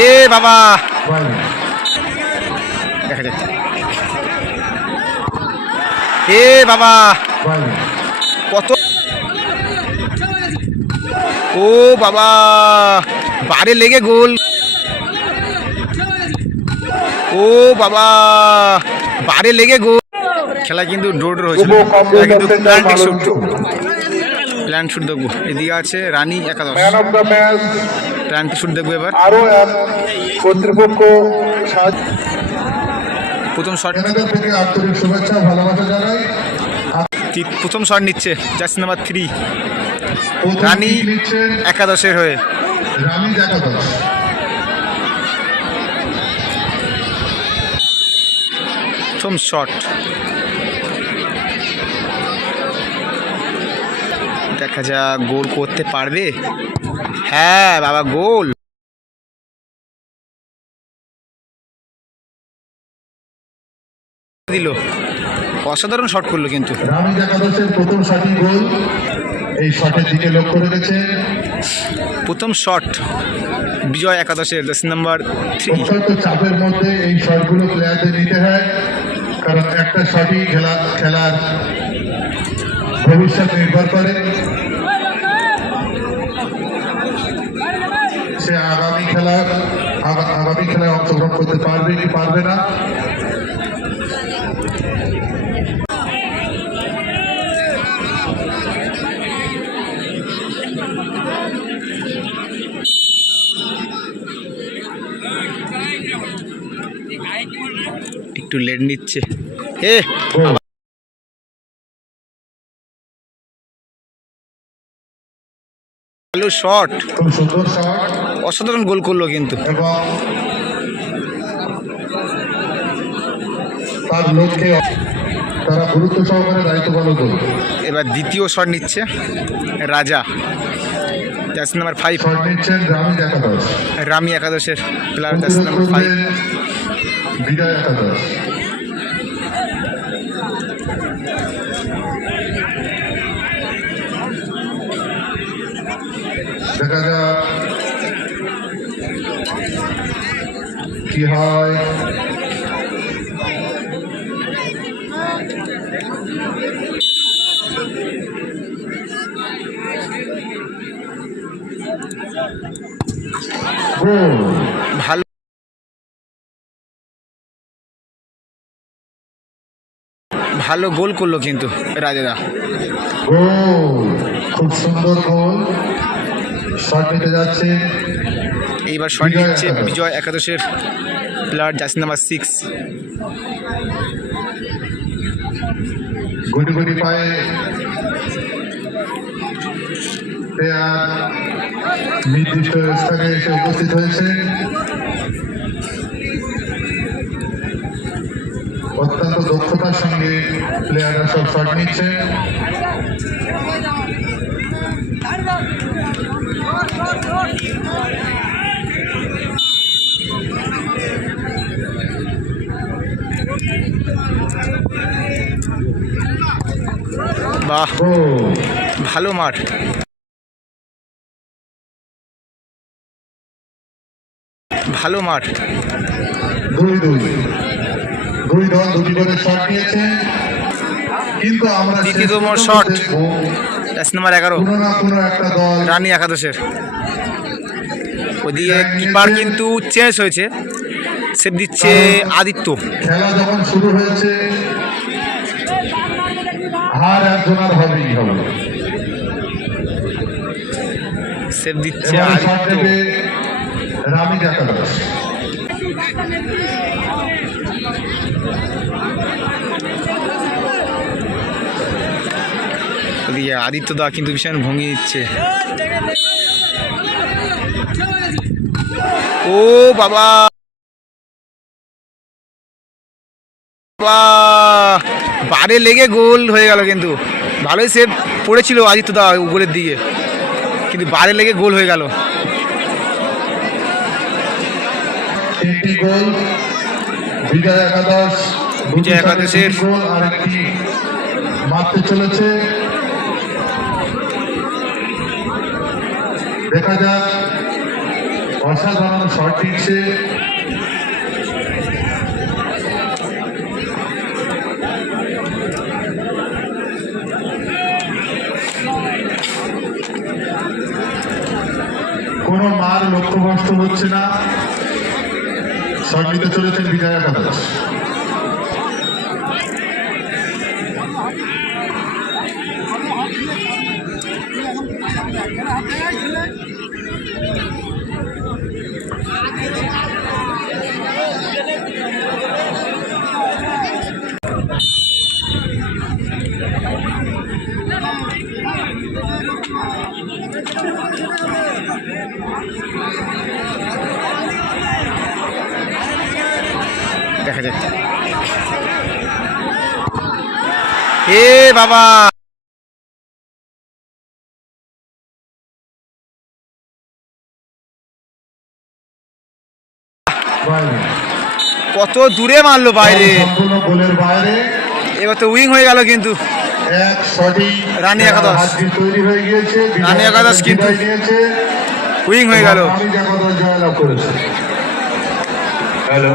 এ বাবা দেখা যাচ্ছে। এ বাবা কত, ও বাবা বারে লেগে গোল। ও বাবা বারে লেগে গোল। খেলা কিন্তু ড্র হয়েছিল, কিন্তু প্ল্যান্টিক শুট, প্ল্যান্ট শুট দেখবো। এদিকে আছে রানী একাদশ, প্ল্যান্টিক শুট দেখবো এবার। আরো এক কর্তৃপক্ষ প্রথম শট থেকে আন্তরিক শুভেচ্ছা ভালোবাসা জানাই। প্রথম শট নিচ্ছে জার্সি নাম্বার 3 রানী একাদশের হয়ে। রানী একাদশ প্রথম শট, দেখা যাক গোল করতে পারবে। হ্যাঁ বাবা গোল। দিল, অসাধারণ শট করলো কিন্তু। রানী একাদশের প্রথম শটই গোল। এই শটের দিকে লক্ষ্য রেখেছে। প্রথম শট বিজয় একাদশের জার্সি নাম্বার 3। অত্যন্ত চাপের মধ্যে এই শটগুলো প্লেয়ারদের নিতে হয়, কারণ একটা শটই খেলার ভবিষ্যৎ নির্ভর করে। সে আগামী খেলায় অংশগ্রহণ করতে পারবে কি পারবে না। একটু লেট নিচ্ছে। ভালো শট, খুব সুন্দর শট, অসাধারণ গোল করলো কিন্তু। এবং তার লক্ষ্যে তারা গুরুত্ব সহকারে দায়িত্ব পালন করবে। এবার দ্বিতীয় শট নিচ্ছে রাজা, জার্সি নাম্বার 5 শট নিচ্ছেন রানী একাদশ, রামি একাদশের প্লেয়ার, জার্সি নাম্বার 5 বিজয় একাদশ। দেখা যাক কি হয়। ভালো ভালো গোল করলো কিন্তু রাজাদা। গোল, খুব সুন্দর গোল। শট নিতে যাচ্ছে, এইবার শট নিচ্ছে বিজয় একাদশের প্লেয়ার, জার্সি নাম্বার 6। গুটি গুটি পায়ে প্লেয়ার নির্দিষ্ট স্থানে এসে উপস্থিত হয়েছে। অত্যন্ত দক্ষতার সঙ্গে প্লেয়াররা সব শট নিচ্ছে। বাহ ভালো মাঠ, ভালো মাঠ। 2-2 দল দুটি করে শট নিয়েছে, কিন্তু আমরা দ্বিতীয়তম শট জার্সি নাম্বার 11 কোনো একটা দল রানী একাদশের। ওদিকে কিপার কিন্তু চেঞ্জ হয়েছে, সেভ দিচ্ছে আদিত্য। খেলা যখন শুরু হয়েছে হার একজনের হবেই হবে। সেভ দিচ্ছে আদিত্য। রানী একাদশ ওদিকে আদিত্য দা কিন্তু ভীষণ ভঙ্গি দিচ্ছে। ও বাবা বারে লেগে গোল হয়ে গেল কিন্তু। ভালোই সেভ পড়েছিল আদিত্য দা উপরের দিকে, কিন্তু বারে লেগে গোল হয়ে গেল। 3টি গোল বিজয় একাদশের গোল, আরেকটি মারতে চলেছে। দেখা যাক অসাধারণ শট দিচ্ছে। কোনো মার লক্ষ্যভ্রষ্ট হচ্ছে না। শট নিতে চলেছেন বিজয় একাদশ। দেখা যাক। এ বাবা, কত দূরে মারলো বাইরে, সম্পূর্ণ গোলের বাইরে। এবার তো উইং হয়ে গেল কিন্তু এক সঠিক রানী একাদশ। তৈরি হয়ে গিয়েছে। রানী একাদশ কিন্তু নিয়েছে, উইং হয়ে গেল। রানী একাদশ জয়লাভ করেছে। হ্যালো।